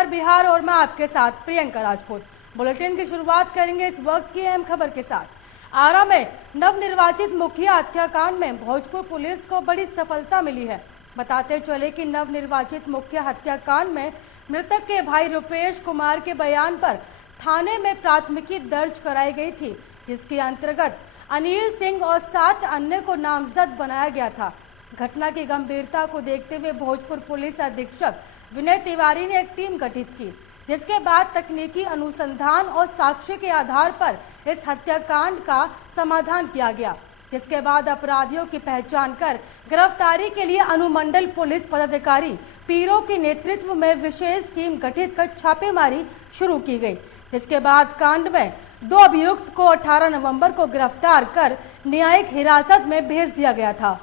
खबर बिहार और मैं आपके साथ प्रियंका राजपूत। बुलेटिन की शुरुआत करेंगे इस वक्त की अहम खबर के साथ। आरा में नवनिर्वाचित मुखिया हत्याकांड में भोजपुर पुलिस को बड़ी सफलता मिली है। बताते चले कि नवनिर्वाचित मुखिया हत्याकांड में मृतक के भाई रुपेश कुमार के बयान पर थाने में प्राथमिकी दर्ज कराई गई थी, जिसके अंतर्गत अनिल सिंह और 7 अन्य को नामजद बनाया गया था। घटना की गंभीरता को देखते हुए भोजपुर पुलिस अधीक्षक विनय तिवारी ने एक टीम गठित की, जिसके बाद तकनीकी अनुसंधान और साक्ष्य के आधार पर इस हत्याकांड का समाधान किया गया, जिसके बाद अपराधियों की पहचान कर गिरफ्तारी के लिए अनुमंडल पुलिस पदाधिकारी पीरो के नेतृत्व में विशेष टीम गठित कर छापेमारी शुरू की गई। इसके बाद कांड में 2 अभियुक्त को 18 नवंबर को गिरफ्तार कर न्यायिक हिरासत में भेज दिया गया था।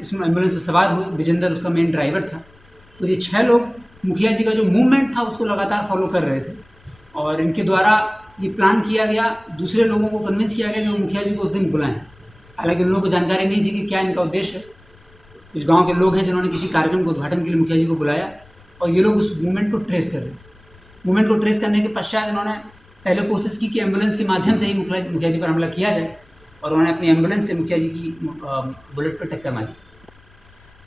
इसमें एम्बुलेंस में सवार हुए विजेंद्र उसका मेन ड्राइवर था और ये 6 लोग मुखिया जी का जो मूवमेंट था उसको लगातार फॉलो कर रहे थे और इनके द्वारा ये प्लान किया गया, दूसरे लोगों को कन्विंस किया गया कि वो मुखिया जी को उस दिन बुलाएं। हालांकि उन लोगों को जानकारी नहीं थी कि क्या इनका उद्देश्य है। कुछ गांव के लोग हैं जिन्होंने किसी कार्यक्रम को उद्घाटन के लिए मुखिया जी को बुलाया और ये लोग उस मूवमेंट को ट्रेस कर रहे थे। मूवमेंट को ट्रेस करने के पश्चात इन्होंने पहले कोशिश की कि एम्बुलेंस के माध्यम से ही मुखिया जी पर हमला किया जाए और उन्होंने अपनी एम्बुलेंस से मुखिया जी की बुलेट पर टक्कर मारी।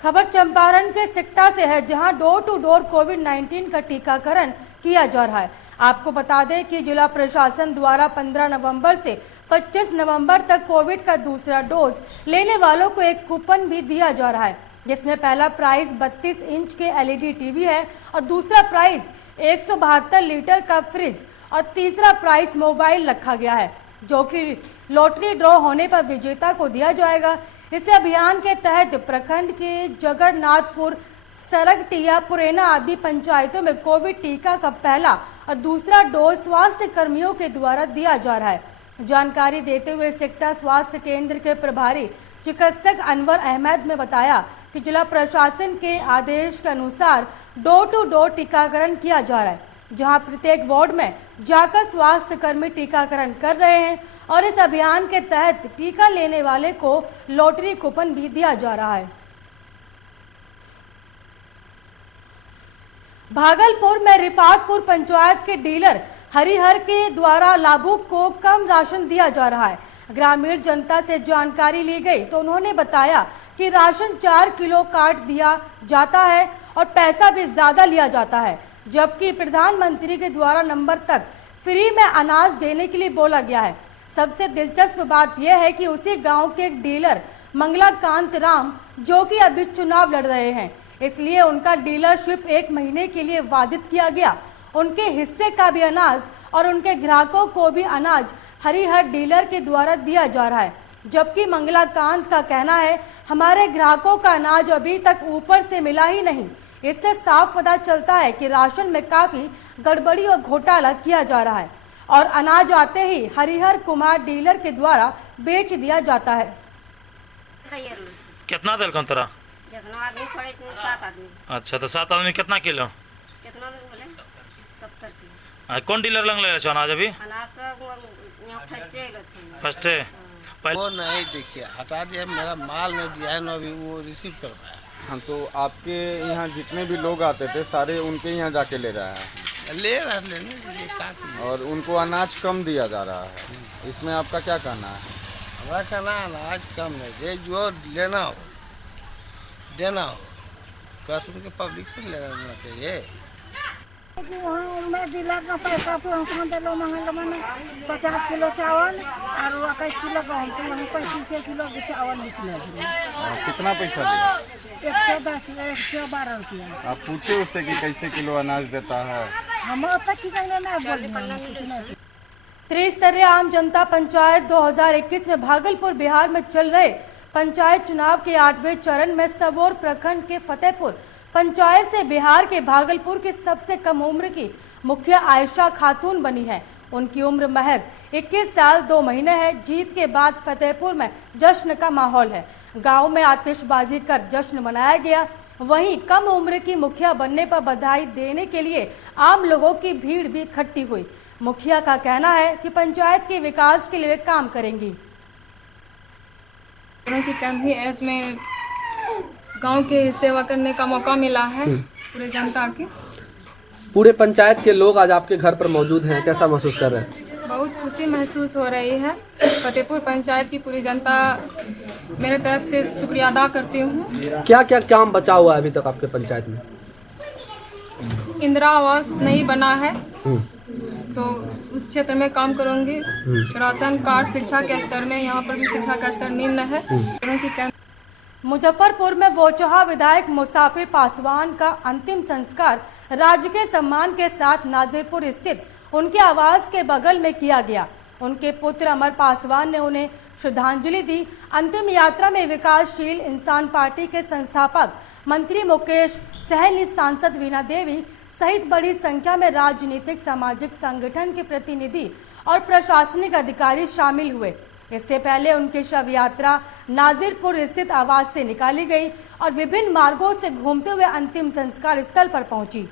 खबर चंपारण के सिकटा से है, जहां डोर टू डोर कोविड-19 का टीकाकरण किया जा रहा है। आपको बता दें कि जिला प्रशासन द्वारा 15 नवंबर से 25 नवंबर तक कोविड का दूसरा डोज लेने वालों को एक कूपन भी दिया जा रहा है, जिसमें पहला प्राइज 32 इंच के LED टीवी है और दूसरा प्राइज 172 लीटर का फ्रिज और तीसरा प्राइज मोबाइल रखा गया है, जो कि लॉटरी ड्रॉ होने पर विजेता को दिया जाएगा। इस अभियान के तहत प्रखंड के जगन्नाथपुर, सरगटिया, पुरेना आदि पंचायतों में कोविड टीका का पहला और दूसरा डोज स्वास्थ्य कर्मियों के द्वारा दिया जा रहा है। जानकारी देते हुए सिकटा स्वास्थ्य केंद्र के प्रभारी चिकित्सक अनवर अहमद ने बताया कि जिला प्रशासन के आदेश के अनुसार डोर टू डोर टीकाकरण किया जा रहा है, जहां प्रत्येक वार्ड में जाकर स्वास्थ्य कर्मी टीकाकरण कर रहे हैं और इस अभियान के तहत टीका लेने वाले को लॉटरी कूपन भी दिया जा रहा है। भागलपुर में रिफातपुर पंचायत के डीलर हरिहर के द्वारा लाभुक को कम राशन दिया जा रहा है। ग्रामीण जनता से जानकारी ली गई तो उन्होंने बताया कि राशन 4 किलो काट दिया जाता है और पैसा भी ज्यादा लिया जाता है, जबकि प्रधानमंत्री के द्वारा नंबर तक फ्री में अनाज देने के लिए बोला गया है। सबसे दिलचस्प बात यह है कि उसी गांव के एक डीलर मंगलाकांत राम, जो कि अभी चुनाव लड़ रहे हैं, इसलिए उनका डीलरशिप 1 महीने के लिए बाधित किया गया। उनके हिस्से का भी अनाज और उनके ग्राहकों को भी अनाज हरिहर डीलर के द्वारा दिया जा रहा है, जबकि मंगलाकांत का कहना है हमारे ग्राहकों का अनाज अभी तक ऊपर से मिला ही नहीं। इससे साफ पता चलता है कि राशन में काफी गड़बड़ी और घोटाला किया जा रहा है और अनाज आते ही हरिहर कुमार डीलर के द्वारा बेच दिया जाता है। कितना दिल कौन तरह? आदमी पड़े 7 आदमी। अच्छा, तो 7 आदमी कितना किलो? कितना बोले 70 किलो। कौन डीलर लग ले अनाज अभी? अनाज यहाँ फर्स्ट है वो नहीं देखिए हटा दिया, मेरा माल नहीं दिया है ना, अभी वो रिसीव कर पाया। हाँ, तो आपके यहाँ जितने भी लोग आते थे सारे उनके यहाँ जाके ले रहा है? ले रहा है, लेने दीजिए का। और उनको अनाज कम दिया जा रहा है, इसमें आपका क्या कहना है? हमारा कहना अनाज कम नहीं दे, जो लेना हो देना हो, कसम के पब्लिक से लेना चाहिए। वहाँ मैं जिला का पैसा दिलो मंगल मैंने 50 किलो चावल और 21 किलो गहूँ, तो वहीं 35 किलो चावल निकले। कितना पैसा दिया? 110 112 रुपया। आप पूछे उससे कि कैसे किलो अनाज देता है? हम तक की नहीं। त्रिस्तरीय आम जनता पंचायत 2021 में भागलपुर बिहार में चल रहे पंचायत चुनाव के 8वें चरण में सबौर प्रखंड के फतेहपुर पंचायत से बिहार के भागलपुर की सबसे कम उम्र की मुखिया आयशा खातून बनी है। उनकी उम्र महज 21 साल 2 महीने है। जीत के बाद फतेहपुर में जश्न का माहौल है। गांव में आतिशबाजी कर जश्न मनाया गया। वहीं कम उम्र की मुखिया बनने पर बधाई देने के लिए आम लोगों की भीड़ भी इकट्ठी हुई। मुखिया का कहना है कि पंचायत के विकास के लिए काम करेंगी। की कम ही एज में गांव के सेवा करने का मौका मिला है पूरे जनता के। पूरे पंचायत के लोग आज आपके घर पर मौजूद हैं, कैसा महसूस कर रहे हैं? बहुत खुशी महसूस हो रही है। फतेहपुर पंचायत की पूरी जनता मेरे तरफ से शुक्रिया अदा करती हूँ। क्या क्या काम बचा हुआ है अभी तक आपके पंचायत में? इंदिरा आवास नहीं बना है तो उस क्षेत्र में काम करूँगी। राशन कार्ड, शिक्षा के स्तर में यहाँ पर भी शिक्षा का स्तर निम्न है। मुजफ्फरपुर में बोचहा विधायक मुसाफिर पासवान का अंतिम संस्कार राजकीय सम्मान के साथ नाजिरपुर स्थित उनके आवास के बगल में किया गया। उनके पुत्र अमर पासवान ने उन्हें श्रद्धांजलि दी। अंतिम यात्रा में विकासशील इंसान पार्टी के संस्थापक मंत्री मुकेश सहनी, सांसद वीणा देवी सहित बड़ी संख्या में राजनीतिक सामाजिक संगठन के प्रतिनिधि और प्रशासनिक अधिकारी शामिल हुए। इससे पहले उनकी शव यात्रा नाजिरपुर स्थित आवास से निकाली गई और विभिन्न मार्गों से घूमते हुए अंतिम संस्कार स्थल पर पहुंची।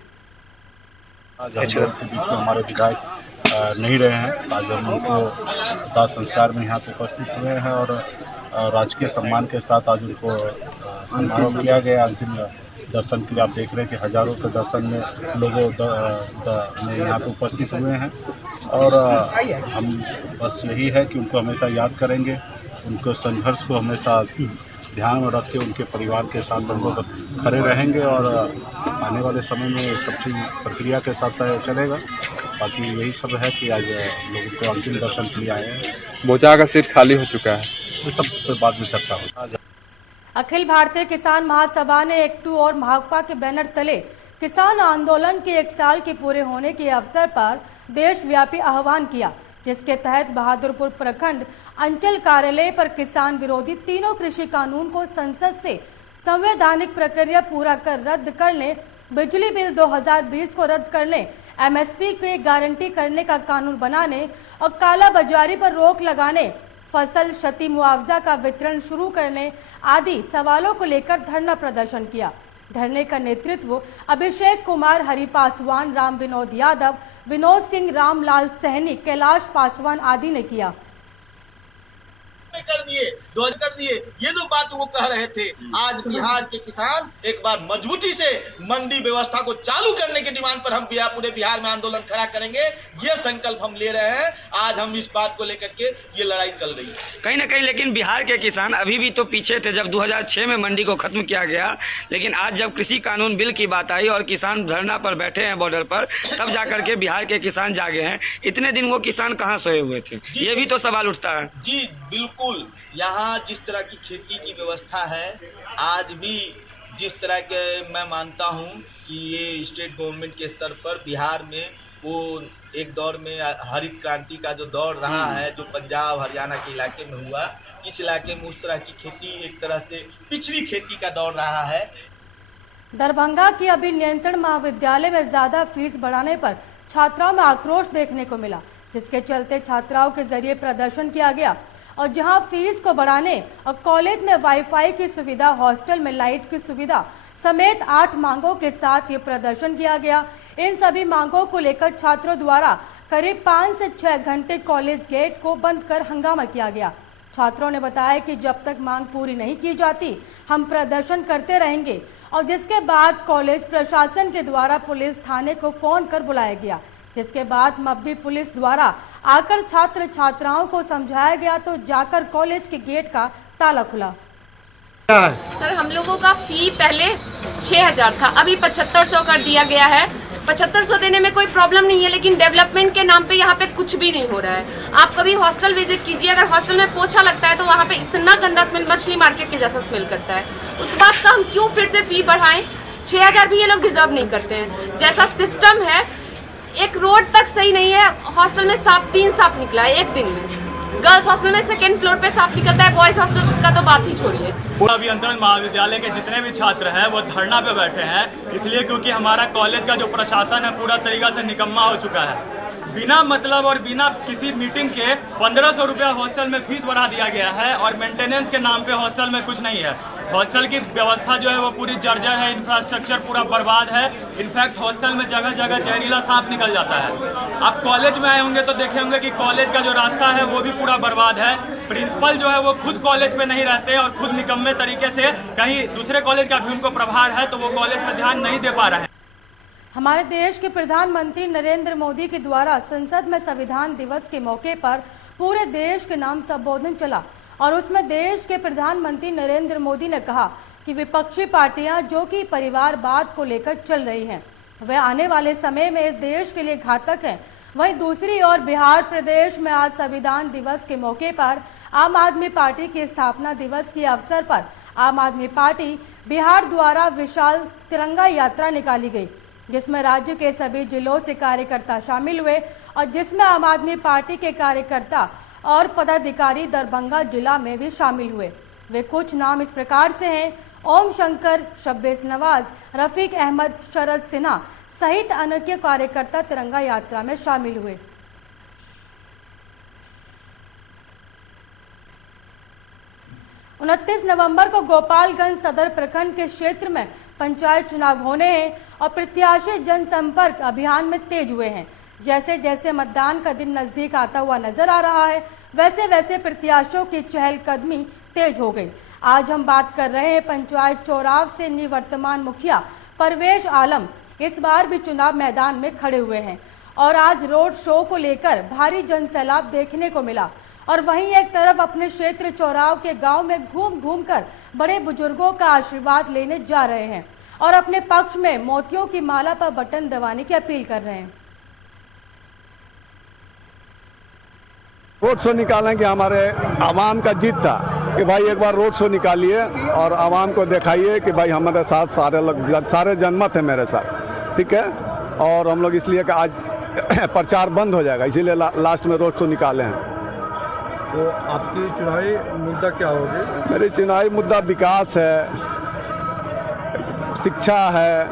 आज हम लोग के बीच में हमारे विधायक नहीं रहे हैं। आज हम उनको दाह संस्कार में यहाँ पे उपस्थित हुए हैं और राजकीय सम्मान के साथ आज उनको समारोह किया गया। अंतिम दर्शन के लिए आप देख रहे हैं कि हजारों के दर्शन में लोगों में यहाँ पे उपस्थित हुए हैं और हम बस यही है कि उनको हमेशा याद करेंगे, उनको संघर्ष को हमेशा ध्यान में रख के उनके परिवार के साथ हम लोग खड़े रहेंगे और आने वाले समय में सब चीज़ प्रक्रिया के साथ चलेगा। बाकी यही सब है कि आज लोग उनको अंतिम दर्शन के लिए आए हैं। बोचा का सीट खाली हो चुका है, ये सब बाद में चर्चा होगा। अखिल भारतीय किसान महासभा ने एक्टू और भाकपा के बैनर तले किसान आंदोलन के 1 साल के पूरे होने के अवसर पर देशव्यापी आह्वान किया, जिसके तहत बहादुरपुर प्रखंड अंचल कार्यालय पर किसान विरोधी तीनों कृषि कानून को संसद से संवैधानिक प्रक्रिया पूरा कर रद्द करने, बिजली बिल 2020 को रद्द करने, एमएसपी की गारंटी करने का कानून बनाने और काला बाजारी पर रोक लगाने, फसल क्षति मुआवजा का वितरण शुरू करने आदि सवालों को लेकर धरना प्रदर्शन किया। धरने का नेतृत्व अभिषेक कुमार, हरि पासवान, राम विनोद यादव, विनोद सिंह, रामलाल सहनी, कैलाश पासवान आदि ने किया। कर दिए ये जो बात वो कह रहे थे, आज बिहार के किसान एक बार मजबूती से मंडी व्यवस्था को चालू करने की डिमांड पर हम पूरे बिहार में आंदोलन खड़ा करेंगे। ये संकल्प हम ले रहे हैं। आज हम इस बात को लेकर के ये लड़ाई चल रही है कहीं ना कहीं। लेकिन बिहार के किसान अभी भी तो पीछे थे जब 2006 में मंडी को खत्म किया गया, लेकिन आज जब कृषि कानून बिल की बात आई और किसान धरना पर बैठे हैं बॉर्डर पर, तब जाकर के बिहार के किसान जागे हैं। इतने दिन वो किसान कहाँ सोए हुए थे, ये भी तो सवाल उठता है। जी बिल्कुल, यहाँ जिस तरह की खेती की व्यवस्था है, आज भी जिस तरह के मैं मानता हूँ कि ये स्टेट गवर्नमेंट के स्तर पर बिहार में वो एक दौर में हरित क्रांति का जो दौर रहा है, जो पंजाब हरियाणा के इलाके में हुआ, इस इलाके में उस तरह की खेती एक तरह से पिछड़ी खेती का दौर रहा है। दरभंगा की अभी नियंत्रण महाविद्यालय में ज्यादा फीस बढ़ाने पर छात्राओं में आक्रोश देखने को मिला, जिसके चलते छात्राओं के जरिए प्रदर्शन किया गया और जहां फीस को बढ़ाने और कॉलेज में वाईफाई की सुविधा, हॉस्टल में लाइट की सुविधा समेत 8 मांगों के साथ ये प्रदर्शन किया गया। इन सभी मांगों को लेकर छात्रों द्वारा करीब 5 से 6 घंटे कॉलेज गेट को बंद कर हंगामा किया गया। छात्रों ने बताया कि जब तक मांग पूरी नहीं की जाती हम प्रदर्शन करते रहेंगे और जिसके बाद कॉलेज प्रशासन के द्वारा पुलिस थाने को फोन कर बुलाया गया, जिसके बाद मब्बी पुलिस द्वारा आकर छात्र छात्राओं को समझाया गया तो जाकर कॉलेज के गेट का ताला खुला। सर, हम लोगों का फी पहले 6000 था, अभी 7500 कर दिया गया है। 7500 देने में कोई प्रॉब्लम नहीं है, लेकिन डेवलपमेंट के नाम पे यहाँ पे कुछ भी नहीं हो रहा है। आप कभी हॉस्टल विजिट कीजिए, अगर हॉस्टल में पोछा लगता है तो वहाँ पे इतना गंदा स्मेल, मछली मार्केट के जैसा स्मेल करता है। उस बात का हम क्यों फिर से फी बढ़ाएं? 6000 भी ये लोग डिजर्व नहीं करते हैं। जैसा सिस्टम है, एक रोड तक सही नहीं है। हॉस्टल में 3 सांप निकला है एक दिन में। गर्ल्स हॉस्टल में 2nd फ्लोर पे सांप निकलता है, बॉयज हॉस्टल का तो बात ही छोड़िए। अभियंत्रण महाविद्यालय के जितने भी छात्र हैं वो धरना पे बैठे हैं, इसलिए क्योंकि हमारा कॉलेज का जो प्रशासन है पूरा तरीका से निकम्मा हो चुका है। बिना मतलब और बिना किसी मीटिंग के 1500 रुपया हॉस्टल में फीस बढ़ा दिया गया है और मेंटेनेंस के नाम पे हॉस्टल में कुछ नहीं है। हॉस्टल की व्यवस्था जो है वो पूरी जर्जर है, इंफ्रास्ट्रक्चर पूरा बर्बाद है। इनफैक्ट हॉस्टल में जगह जगह जहरीला सांप निकल जाता है। आप कॉलेज में आए होंगे तो देखे होंगे कि कॉलेज का जो रास्ता है वो भी पूरा बर्बाद है। प्रिंसिपल जो है वो खुद कॉलेज में नहीं रहते और खुद निकम्मे तरीके से कहीं दूसरे कॉलेज का भी उनको प्रभार है तो वो कॉलेज में ध्यान नहीं दे पा रहे हैं। हमारे देश के प्रधानमंत्री नरेंद्र मोदी के द्वारा संसद में संविधान दिवस के मौके पर पूरे देश के नाम संबोधन चला और उसमें देश के प्रधानमंत्री नरेंद्र मोदी ने कहा कि विपक्षी पार्टियां जो कि परिवारवाद को लेकर चल रही हैं वह आने वाले समय में इस देश के लिए घातक हैं। वहीं दूसरी ओर बिहार प्रदेश में आज संविधान दिवस के मौके पर आम आदमी पार्टी के स्थापना दिवस के अवसर पर आम आदमी पार्टी बिहार द्वारा विशाल तिरंगा यात्रा निकाली गई, जिसमें राज्य के सभी जिलों से कार्यकर्ता शामिल हुए और जिसमें आम आदमी पार्टी के कार्यकर्ता और पदाधिकारी दरभंगा जिला में भी शामिल हुए। वे कुछ नाम इस प्रकार से हैं: ओम शंकर, शब्बीर नवाज, रफीक अहमद, शरद सिन्हा सहित अन्य कार्यकर्ता तिरंगा यात्रा में शामिल हुए। उनतीस नवंबर को गोपालगंज सदर प्रखंड के क्षेत्र में पंचायत चुनाव होने हैं और प्रत्याशी जनसंपर्क अभियान में तेज हुए हैं। जैसे जैसे मतदान का दिन नजदीक आता हुआ नजर आ रहा है वैसे वैसे प्रत्याशियों की चहलकदमी तेज हो गई। आज हम बात कर रहे हैं पंचायत चौराव से निवर्तमान मुखिया परवेश आलम इस बार भी चुनाव मैदान में खड़े हुए हैं और आज रोड शो को लेकर भारी जनसैलाब देखने को मिला और वहीं एक तरफ अपने क्षेत्र चौराव के गांव में घूम घूम कर बड़े बुजुर्गों का आशीर्वाद लेने जा रहे हैं और अपने पक्ष में मोतियों की माला पर बटन दबाने की अपील कर रहे हैं। रोड शो निकालें कि हमारे आवाम का जीत था कि भाई एक बार रोड शो निकालिए और आवाम को दिखाइए कि भाई हमारे साथ सारे लोग, सारे जनमत है मेरे साथ, ठीक है। और हम लोग इसलिए कि आज प्रचार बंद हो जाएगा इसीलिए लास्ट में रोड शो निकाले हैं। तो आपकी चुनावी मुद्दा क्या होगी? मेरी चुनावी मुद्दा विकास है, शिक्षा है,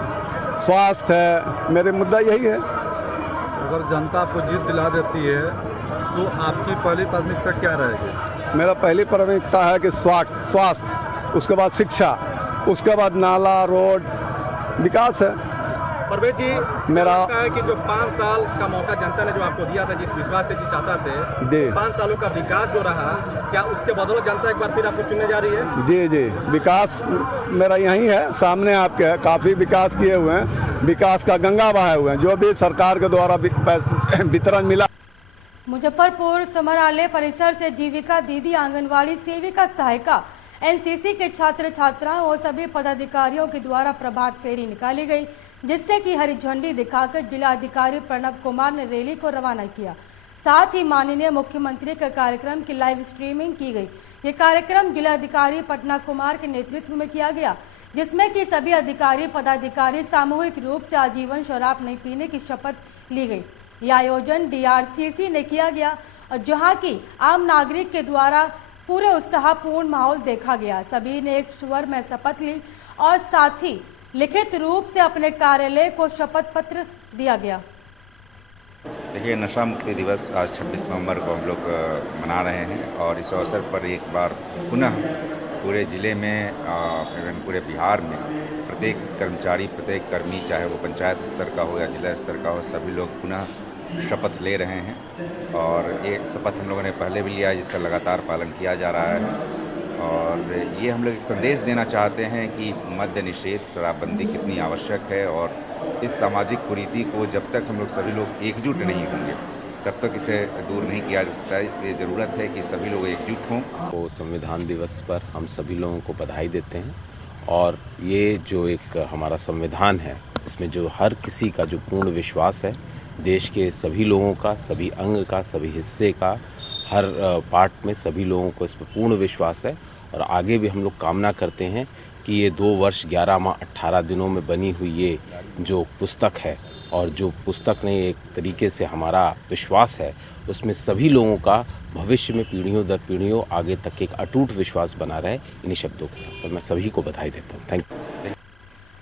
स्वास्थ्य है, मेरे मुद्दा यही है। अगर जनता आपको जीत दिला देती है तो आपकी पहली प्राथमिकता क्या रहेगी? मेरा पहली प्राथमिकता है कि स्वास्थ्य, उसके बाद शिक्षा, उसके बाद नाला, रोड, विकास है। परवेज जी, मेरा है कि जो 5 साल का मौका जनता ने जो आपको दिया था, जिस विश्वास से, जिस आशा से, 5 सालों का विकास जो रहा, क्या उसके बदौलत जनता एक बार फिर आपको चुनने जा रही है? जी जी, विकास मेरा यही है, सामने आपके है, काफ़ी विकास किए हुए हैं, विकास का गंगा बहाए हुए हैं, जो भी सरकार के द्वारा वितरण मिला। मुजफ्फरपुर समरालय परिसर से जीविका दीदी, आंगनवाड़ी सेविका, सहायिका, एनसीसी के छात्र छात्राओं और सभी पदाधिकारियों के द्वारा प्रभात फेरी निकाली गई, जिससे कि हरी झंडी दिखाकर जिलाधिकारी प्रणव कुमार ने रैली को रवाना किया। साथ ही माननीय मुख्यमंत्री के कार्यक्रम की लाइव स्ट्रीमिंग की गई। ये कार्यक्रम जिलाधिकारी पटना कुमार के नेतृत्व में किया गया, जिसमें कि सभी अधिकारी पदाधिकारी सामूहिक रूप से आजीवन शराब नहीं पीने की शपथ ली गई। यह आयोजन डीआरसीसी ने किया गया और जहां की आम नागरिक के द्वारा पूरे उत्साहपूर्ण माहौल देखा गया। सभी ने एक स्वर में शपथ ली और साथ ही लिखित रूप से अपने कार्यालय को शपथ पत्र दिया गया। देखिए, नशा मुक्ति दिवस आज 26 नवंबर को हम लोग मना रहे हैं और इस अवसर पर एक बार पुनः पूरे ज़िले में एवं पूरे बिहार में प्रत्येक कर्मचारी, प्रत्येक कर्मी, चाहे वो पंचायत स्तर का हो या जिला स्तर का हो, सभी लोग पुनः शपथ ले रहे हैं और ये शपथ हम लोगों ने पहले भी लिया है, जिसका लगातार पालन किया जा रहा है। और ये हम लोग एक संदेश देना चाहते हैं कि मद्य निषेध, शराबबंदी कितनी आवश्यक है और इस सामाजिक कुरीति को जब तक हम लोग सभी लोग एकजुट नहीं होंगे तब तक इसे दूर नहीं किया जा सकता है। इसलिए ज़रूरत है कि सभी लोग एकजुट हों। तो संविधान दिवस पर हम सभी लोगों को बधाई देते हैं और ये जो एक हमारा संविधान है, इसमें जो हर किसी का जो पूर्ण विश्वास है, देश के सभी लोगों का, सभी अंग का, सभी हिस्से का, हर पार्ट में सभी लोगों को इस पर पूर्ण विश्वास है और आगे भी हम लोग कामना करते हैं कि ये 2 वर्ष 11 माह 18 दिनों में बनी हुई ये जो पुस्तक है और जो पुस्तक ने एक तरीके से हमारा विश्वास है, उसमें सभी लोगों का भविष्य में पीढ़ियों दर पीढ़ियों आगे तक एक अटूट विश्वास बना रहे। इन्हीं शब्दों के साथ मैं सभी को बधाई देता हूँ। Thank you.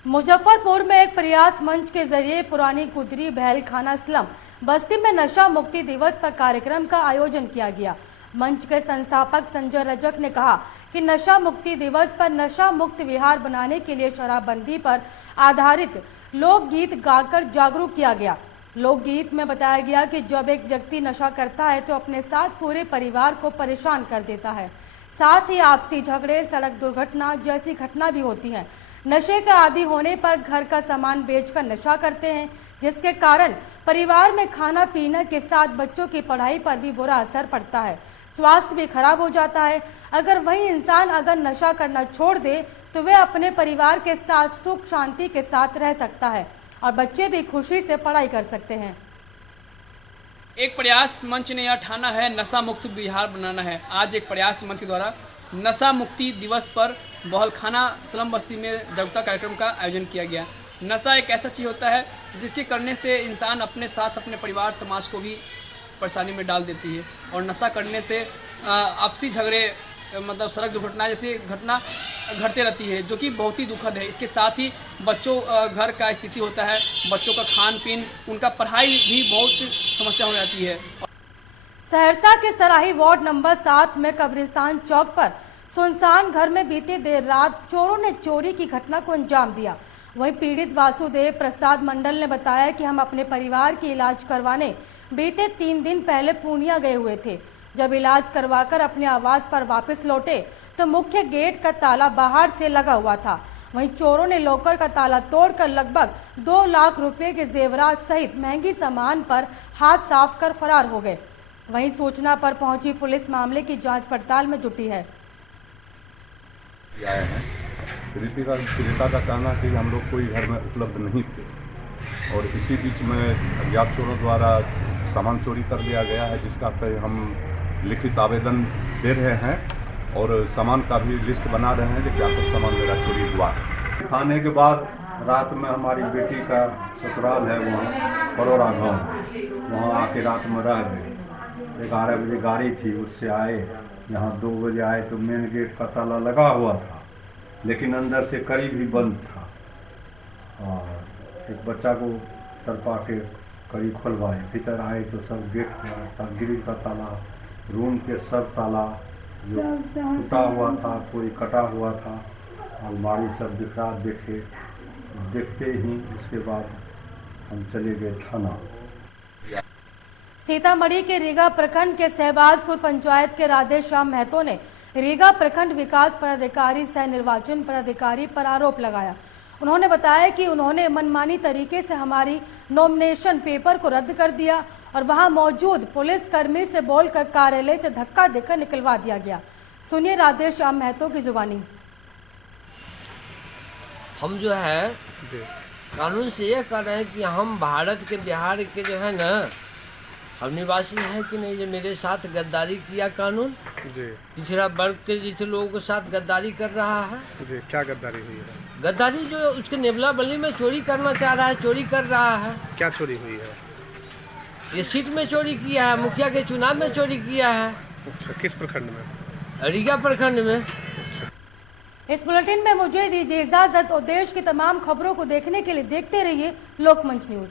मुजफ्फरपुर में एक प्रयास मंच के जरिए पुरानी गुदरी बहलखाना स्लम बस्ती में नशा मुक्ति दिवस पर कार्यक्रम का आयोजन किया गया। मंच के संस्थापक संजय रजक ने कहा कि नशा मुक्ति दिवस पर नशा मुक्त बिहार बनाने के लिए शराबबंदी पर आधारित लोकगीत गाकर जागरूक किया गया। लोकगीत में बताया गया कि जब एक व्यक्ति नशा करता है तो अपने साथ पूरे परिवार को परेशान कर देता है। साथ ही आपसी झगड़े, सड़क दुर्घटना जैसी घटना भी होती है। नशे का आदी होने पर घर का सामान बेचकर नशा करते हैं, जिसके कारण परिवार में खाना पीना के साथ बच्चों की पढ़ाई पर भी बुरा असर पड़ता है, स्वास्थ्य भी खराब हो जाता है। अगर वही इंसान अगर नशा करना छोड़ दे तो वह अपने परिवार के साथ सुख शांति के साथ रह सकता है और बच्चे भी खुशी से पढ़ाई कर सकते हैं। एक प्रयास मंच ने यह ठाना है नशा मुक्त बिहार बनाना है। आज एक प्रयास मंच के द्वारा नशा मुक्ति दिवस पर बहलखाना स्लम बस्ती में जागरूकता कार्यक्रम का आयोजन किया गया। नशा एक ऐसा चीज़ होता है जिसके करने से इंसान अपने साथ अपने परिवार समाज को भी परेशानी में डाल देती है और नशा करने से आपसी झगड़े मतलब सड़क दुर्घटना जैसी घटना घटते रहती है, जो कि बहुत ही दुखद है। इसके साथ ही बच्चों घर का स्थिति होता है, बच्चों का खान पीन, उनका पढ़ाई भी बहुत समस्या हो जाती है। सहरसा के सराही वार्ड नंबर 7 में कब्रिस्तान चौक पर सुनसान घर में बीते देर रात चोरों ने चोरी की घटना को अंजाम दिया। वहीं पीड़ित वासुदेव प्रसाद मंडल ने बताया कि हम अपने परिवार की इलाज करवाने बीते 3 दिन पहले पूर्णिया गए हुए थे। जब इलाज करवाकर अपने आवास पर वापस लौटे तो मुख्य गेट का ताला बाहर से लगा हुआ था। वहीं चोरों ने लॉकर का ताला तोड़कर लगभग 2 लाख रुपए के जेवरात सहित महंगी सामान पर हाथ साफ कर फरार हो गए। वहीं सूचना पर पहुंची पुलिस मामले की जांच पड़ताल में जुटी है। पीड़िता का कहना कि हम लोग कोई घर में उपलब्ध नहीं थे और इसी बीच में अज्ञात चोरों द्वारा सामान चोरी कर लिया गया है, जिसका पे हम लिखित आवेदन दे रहे हैं और सामान का भी लिस्ट बना रहे हैं कि क्या सब सामान मेरा चोरी हुआ है। खाने के बाद रात में हमारी बेटी का ससुराल है वहाँ परोरा गाँव, वहाँ आके रात में रह गए। 11 बजे गाड़ी थी, उससे आए, यहाँ 2 बजे आए तो मेन गेट का ताला लगा हुआ था लेकिन अंदर से कड़ी भी बंद था और एक बच्चा को तरपा के कड़ी खुलवाए। भीतर आए तो सब गेट का ग्रिल का ताला, रूम के सब ताला जो टूटा हुआ था, कोई कटा हुआ था, अलमारी सब दिख रहा। देखते ही उसके बाद हम चले गए थाना। सीतामढ़ी के रीगा प्रखंड के सहबाजपुर पंचायत के राधेश्याम महतो ने रीगा प्रखंड विकास पदाधिकारी सह निर्वाचन पदाधिकारी पर आरोप लगाया। उन्होंने बताया कि उन्होंने मनमानी तरीके से हमारी नॉमिनेशन पेपर को रद्द कर दिया और वहां मौजूद पुलिसकर्मी से बोलकर कार्यालय से धक्का देकर निकलवा दिया गया। सुनिए राधेश्याम महतो की जुबानी। हम जो है कानून से ये कर रहे हैं कि हम भारत के बिहार के जो है ना हम निवासी हैं कि नहीं, जो मेरे साथ गद्दारी किया कानून जी, पिछड़ा वर्ग के जैसे लोगों के साथ गद्दारी कर रहा है जी। क्या गद्दारी हुई है? गद्दारी जो उसके नेवला बली में चोरी करना चाह रहा है, चोरी कर रहा है। क्या चोरी हुई है? ये सीट में चोरी किया है, मुखिया के चुनाव में चोरी किया है। अच्छा, किस प्रखंड में? रीगा प्रखंड में। इस बुलेटिन में मुझे दीजिए इजाजत और देश की तमाम खबरों को देखने के लिए देखते रहिए लोकमंच न्यूज।